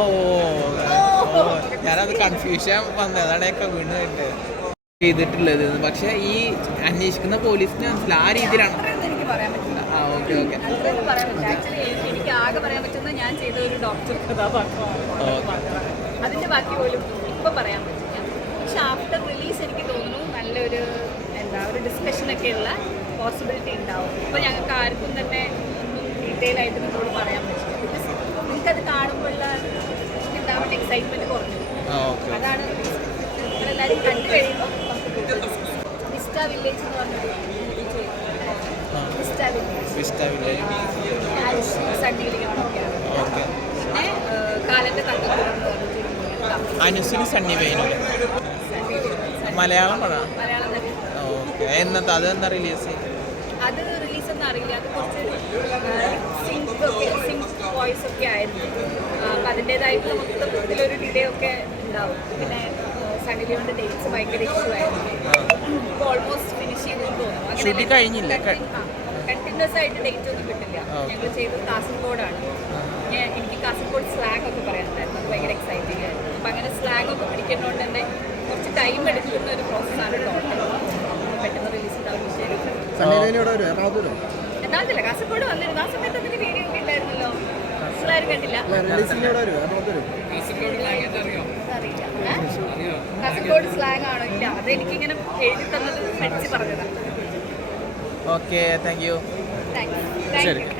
ഓ ഞാനത് കൺഫ്യൂഷൻ വന്നത്, അതാണ് ഒക്കെ വീണ് കേട്ട് ചെയ്തിട്ടുള്ളത്. പക്ഷെ ഈ അന്വേഷിക്കുന്ന പോലീസിന് മനസ്സിലായി ആ രീതിയിലാണ്. എനിക്ക് പറയാൻ പറ്റില്ല. ആ ഓക്കെ ഓക്കെ. അത്രയൊന്നും പറയാൻ പറ്റില്ല. ആക്ച്വലി എനിക്ക് ആകെ പറയാൻ പറ്റുന്നത് ഞാൻ ചെയ്ത ഒരു ഡോക്ടർ കഥാപാത്രമാണ്. അതിൻ്റെ ബാക്കി പോലും ഇപ്പം പറയാൻ പറ്റില്ല. പക്ഷെ ആഫ്റ്റർ റിലീസ് എനിക്ക് തോന്നുന്നു നല്ലൊരു ഒരു ഡിസ്കഷനൊക്കെ ഉള്ള പോസിബിലിറ്റി ഉണ്ടാവും. ഇപ്പോൾ ഞങ്ങൾക്ക് ആർക്കും തന്നെ ഒന്നും ഡീറ്റെയിൽ ആയിട്ട് നിങ്ങളോട് പറയാൻ പറ്റില്ല. ബിക്കോസ് നിങ്ങൾക്കത് കാണുമ്പോഴുള്ള ഉണ്ടാവേണ്ട എക്സൈറ്റ്മെൻറ്റ് കുറഞ്ഞു. അതാണ് നമ്മളെല്ലാവരും കണ്ടു കഴിയുമ്പോൾ വിസ്റ്റ വില്ലേജ് എന്ന് പറഞ്ഞൊരു വിസ്റ്റ വില്ലേജ് സണ്ണിയിലേക്കാണൊക്കെയാണ്. പിന്നെ കാലൻ്റെ തങ്കക്കുടം എന്ന് പറഞ്ഞിട്ട് അനുശ്രീ സണ്ണി വെയിനോട് മലയാളം പടം. മലയാളം തന്നെ. ഓക്കെ. എന്നത്തെ അതെന്താ റിലീസ്? അത് റിലീസൊന്നും അറിയില്ല. അത് കുറച്ച് സിങ്ക് വോയിസ് ഒക്കെ ആയിരുന്നു. അപ്പം അതിൻ്റേതായിട്ടുള്ള മൊത്തത്തിലൊരു ഡിലേ ഒക്കെ ഉണ്ടാവും. പിന്നെ സണ്ണി ലിയോണിൻ്റെ ഡേറ്റ്സ് ഭയങ്കര ഇഷ്യൂ ആയിരുന്നു. ഇപ്പോൾ ഓൾമോസ്റ്റ് ഫിനിഷ് ചെയ്തെന്ന് തോന്നുന്നു. ഷൂട്ടിംഗ് കഴിഞ്ഞില്ല. കണ്ടിന്യൂസ് ആയിട്ട് ഡേറ്റ് ഒന്നും കിട്ടില്ല. ഞങ്ങൾ ചെയ്തത് കാസർഗോഡാണ്. എനിക്ക് കാസർഗോഡ് സ്ലാങ് ഒക്കെ പറയാനുണ്ടായിരുന്നു. അത് ഭയങ്കര എക്സൈറ്റിംഗ് ആയിരുന്നു. അപ്പം അങ്ങനെ സ്ലാങ് ഒക്കെ പിടിക്കുന്നതുകൊണ്ട് തന്നെ കുറച്ച് ടൈം എടുക്കുന്ന ഒരു പ്രോസസ്സാണ് ടോട്ടൽ. പെട്ടെന്ന് റിലീസ് ഉണ്ടാവും വിഷയം. എറണാകുളത്തില്ല, കാസർഗോഡ് വന്നിരുന്നു. ആ സമയത്ത് അതിന് വീഡിയോ ഒക്കെ ഉണ്ടായിരുന്നല്ലോ. എല്ലാവരും കണ്ടില്ല. അറിയില്ല. കാസർഗോഡ് സ്ലാങ് ആണോ? ഇല്ല, അതെനിക്കിങ്ങനെ എഴുതി തന്നത് പഠിച്ച് പറഞ്ഞതാണ്. Okay, thank you. Thank you.